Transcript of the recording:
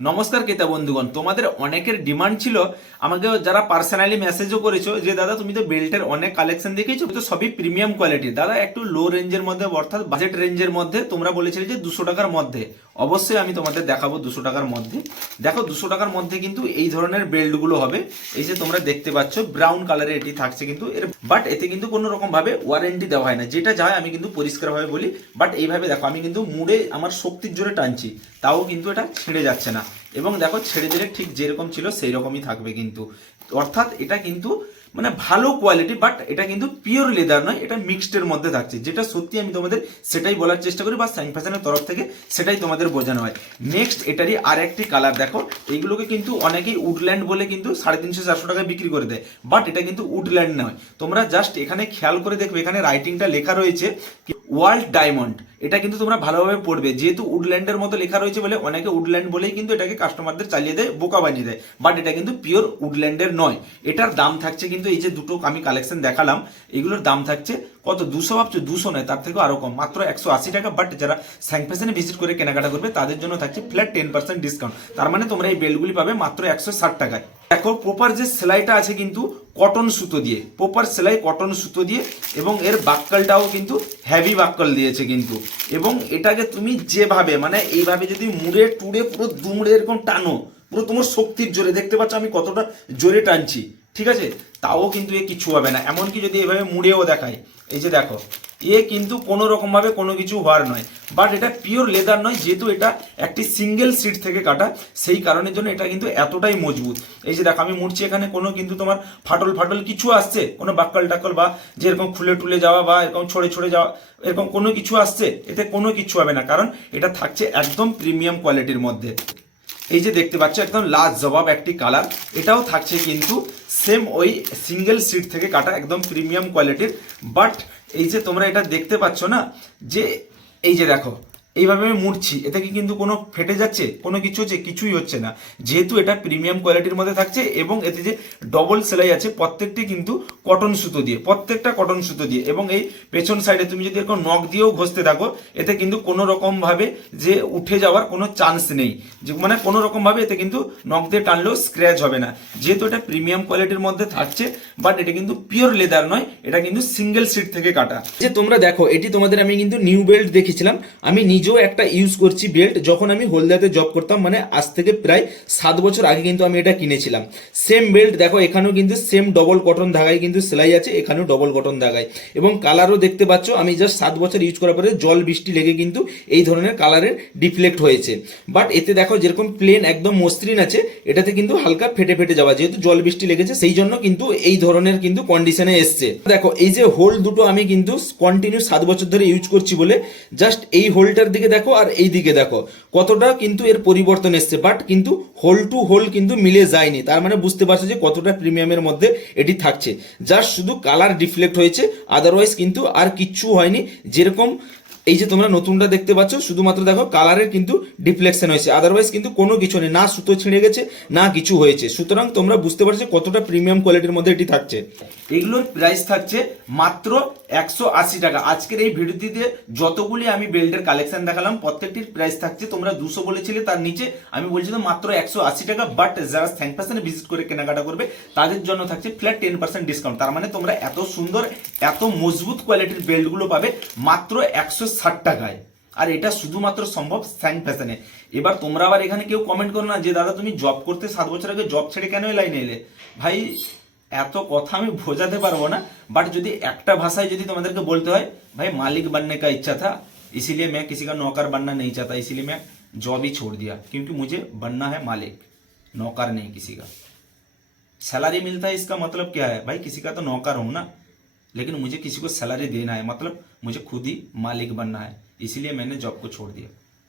নমস্কার ক্রেতা বন্ধুগণ, তোমাদের অনেকের ডিমান্ড ছিল, আমাকে যারা পার্সোনালি মেসেজও করেছো যে দাদা তুমি তো বেল্টের অনেক কালেকশন দেখিয়েছো, তো সবই প্রিমিয়াম কোয়ালিটির। দাদা একটু লো রেঞ্জের মধ্যে অর্থাৎ বাজেট রেঞ্জের মধ্যে তোমরা বলেছিলে যে 200 টাকার মধ্যে। অবশ্যই আমি তোমাদের দেখাবো 200 টাকার মধ্যে। দেখো 200 টাকার মধ্যে কিন্তু এই ধরনের বেল্টগুলো হবে। এই যে তোমরা দেখতে পাচ্ছ ব্রাউন কালারে এটি থাকছে কিন্তু এর, বাট এতে কিন্তু কোনো রকম ভাবে ওয়ারেন্টি দেওয়া হয় না। যেটা যায় আমি কিন্তু পরিষ্কারভাবে বলি, বাট এইভাবে দেখো আমি কিন্তু মুড়ে আমার শক্তির জোরে টানছি, তাও কিন্তু এটা ছিঁড়ে যাচ্ছে না। এবং দেখো ছেড়ে দিলে ঠিক যেরকম ছিল সেই রকমই থাকবে কিন্তু, অর্থাৎ এটা কিন্তু মানে ভালো কোয়ালিটি, বাট এটা কিন্তু পিওর লেদার নয়, এটা মিক্সডের মধ্যে থাকছে। যেটা সত্যি আমি তোমাদের সেটাই বলার চেষ্টা করি, বা স্যাং ফ্যাশনের তরফ থেকে সেটাই তোমাদের বোঝানো হয়। নেক্সট এটারই আর একটি কালার দেখো, এইগুলোকে কিন্তু অনেকেই উডল্যান্ড বলে কিন্তু 350-400 টাকায় বিক্রি করে দেয়, বাট এটা কিন্তু উডল্যান্ড নয়। তোমরা জাস্ট এখানে খেয়াল করে দেখবে, এখানে রাইটিংটা লেখা রয়েছে ওয়ার্ল্ড ডায়মন্ড। এটা কিন্তু তোমরা ভালোভাবে পড়বে, যেহেতু উডল্যান্ডের মতো লেখা রয়েছে বলে অনেকে উডল্যান্ড বলেই কিন্তু এটাকে কাস্টমারদের চালিয়ে দেয়, বোকা বানিয়ে দেয়, বাট এটা কিন্তু পিওর উডল্যান্ডের নয়। এটার দাম থাকছে কিন্তু, এই যে দুটো আমি কালেকশন দেখালাম এগুলোর দাম থাকছে কত, 200 ভাবছো, 200 নয় তার থেকেও আরো কম, মাত্র 180 টাকা। বাট যারা স্যাং ফ্যাশনে ভিজিট করে কেনাকাটা করবে তাদের জন্য থাকছে ফ্ল্যাট 10% ডিসকাউন্ট। তার মানে তোমরা এই বেল্টগুলি পাবে মাত্র 160 টাকায়। দেখো প্রপার যে সেলাইটা আছে কিন্তু কটন সুতো দিয়ে, প্রপার সেলাই কটন সুতো দিয়ে, এবং এর বাক্কালটাও কিন্তু হেভি বাক্কাল দিয়েছে কিন্তু। এবং এটাকে তুমি যেভাবে মানে এইভাবে যদি মুড়ে টুড়ে পুরো দুমড়ে এরকম টানো, পুরো তোমার শক্তির জোরে, দেখতে পাচ্ছ আমি কতটা জোরে টানছি, ঠিক আছে, তাও কিন্তু এ কিছু হবে না। এমনকি যদি এভাবে মুড়েও দেখায়, এই যে দেখো, এ কিন্তু কোনো রকম ভাবে কোনো কিছু হওয়ার নয়। বাট এটা পিওর লেদার নয়, যেহেতু এটা একটি সিঙ্গেল সিট থেকে কাটা, সেই কারণের জন্য এটা কিন্তু এতটাই মজবুত। এই যে দেখো আমি মুড়ছি, এখানে কোনো কিন্তু তোমার ফাটল ফাটল কিছু আসছে, কোনো বাক্কাল টাক্কল বা যেরকম খুলে টুলে যাওয়া বা এরকম ছড়ে ছড়ে যাওয়া, এরকম কোনো কিছু আসছে, এতে কোনো কিছু হবে না, কারণ এটা থাকছে একদম প্রিমিয়াম কোয়ালিটির মধ্যে। এই যে দেখতে পাচ্ছ একদম লাস্ট জবাব একটি কালার, এটাও থাকছে কিন্তু সেম ওই সিঙ্গেল সিট থেকে কাটা, একদম প্রিমিয়াম কোয়ালিটির। বাট এই যে তোমরা এটা দেখতে পাচ্ছ না, যে এই যে দেখো এইভাবে আমি মুড়ছি, এতে কি কিন্তু কোনো ফেটে যাচ্ছে, কোনো কিছু হচ্ছে, কিছুই হচ্ছে না, যেহেতু এটা প্রিমিয়াম কোয়ালিটির মধ্যে থাকছে। এবং এতে যে ডবল সেলাই আছে প্রত্যেকটি কিন্তু কটন সুতো দিয়ে, প্রত্যেকটা কটন সুতো দিয়ে। এবং এই পেছন সাইডে তুমি যদি এরকম নখ দিয়েও ঘষতে থাকো, এতে কিন্তু কোনো রকম ভাবে যে উঠে যাওয়ার কোনো চান্স নেই, যে মানে কোনো রকম ভাবে এতে কিন্তু নখ দিয়ে টানলেও স্ক্র্যাচ হবে না, যেহেতু এটা প্রিমিয়াম কোয়ালিটির মধ্যে থাকছে। বাট এটা কিন্তু পিওর লেদার নয়, এটা কিন্তু সিঙ্গেল সিট থেকে কাটা। যে তোমরা দেখো এটি তোমাদের আমি কিন্তু নিউ বেল্ট দেখেছিলাম, আমি নিজেও একটা ইউজ করছি বেল্ট, যখন আমি হলদিয়াতে জব করতাম, মানে আজ থেকে প্রায় 7 বছর আগে কিন্তু আমি এটা কিনেছিলাম। সেম বেল্ট দেখো, এখানেও কিন্তু সেম ডবল কটন ধাগায় কিন্তু সেলাই আছে, এখানেও ডবল কটন ধাগায়। এবং কালারও দেখতে পাচ্ছ, আমি জাস্ট 7 বছর ইউজ করার পরে জল বৃষ্টি লেগে কিন্তু এই ধরনের কালারের ডিফ্লেক্ট হয়েছে। বাট এতে দেখো যেরকম প্লেন একদম মসৃণ আছে, এটাতে কিন্তু হালকা ফেটে ফেটে যাওয়া, যেহেতু জল বৃষ্টি লেগেছে সেই জন্য কিন্তু এই ধরনের কিন্তু কন্ডিশনে এসছে। দেখো এই যে হোল দুটো আমি কিন্তু কন্টিনিউ 7 বছর ধরে ইউজ করছি বলে, জাস্ট এই হোলটার দিকে দেখো আর এই দিকে দেখো কতটা কিন্তু এর পরিবর্তন এসছে। বাট কিন্তু হোল টু হোল কিন্তু মিলে যায়নি, তার মানে বুঝতে পারছো যে কতটা প্রিমিয়ামের মধ্যে এটি থাকছে। জাস্ট শুধু কালার ডিফ্লেক্ট হয়েছে, আদারওয়াইজ কিন্তু আর কিচ্ছু হয়নি। যেরকম এই যে তোমরা নতুনটা দেখতে পাচ্ছ, শুধুমাত্র দেখো কালারের কিন্তু ডিফ্লেকশন হয়েছে, আদারওয়াইজ কিন্তু কোনো কিছু নেই, না সুতো ছিঁড়ে গেছে না কিছু হয়েছে। সুতরাং তোমরা বুঝতে পারছো কতটা প্রিমিয়াম কোয়ালিটির মধ্যে এটি থাকছে। এগুলোর প্রাইস থাকছে মাত্র 180 টাকা। আজকের এই ভিডিওটিতে যতগুলি আমি বেল্টের কালেকশন দেখালাম প্রত্যেকটির প্রাইস থাকছে, তোমরা 200 বলেছিলে, তার নিচে আমি বলছিলাম মাত্র 180 টাকা। বাট যারা স্যাং ফ্যাশনে ভিজিট করে কেনাকাটা করবে তাদের জন্য থাকছে ফ্ল্যাট 10% ডিসকাউন্ট। তার মানে তোমরা এত সুন্দর এত মজবুত কোয়ালিটির বেল্টগুলো পাবে মাত্র 160 টাকায়। আর এটা শুধুমাত্র সম্ভব স্যাং ফ্যাশনে। এবার তোমরা আবার এখানে কেউ কমেন্ট করো না যে দাদা তুমি জব করতে 7 বছর আগে জব ছেড়ে কেন এই লাইনে এলে। ভাই এত কথা আমি বোঝাতে পারবো না, বাট যদি একটা ভাষায় যদি তোমাদেরকে বলতে হয়, भाई मालिक बनने का इच्छा था, इसीलिए मैं किसी का नौकर बनना नहीं चाहता, इसीलिए मैं जॉब ही छोड़ दिया, क्योंकि मुझे बनना है मालिक, नौकर नहीं किसी का। सैलरी मिलता है इसका मतलब क्या है भाई, किसी का तो नौकर हूं ना, लेकिन मुझे किसी को सैलरी देना है, मतलब मुझे खुद ही मालिक बनना है, इसीलिए मैंने जॉब को छोड़ दिया।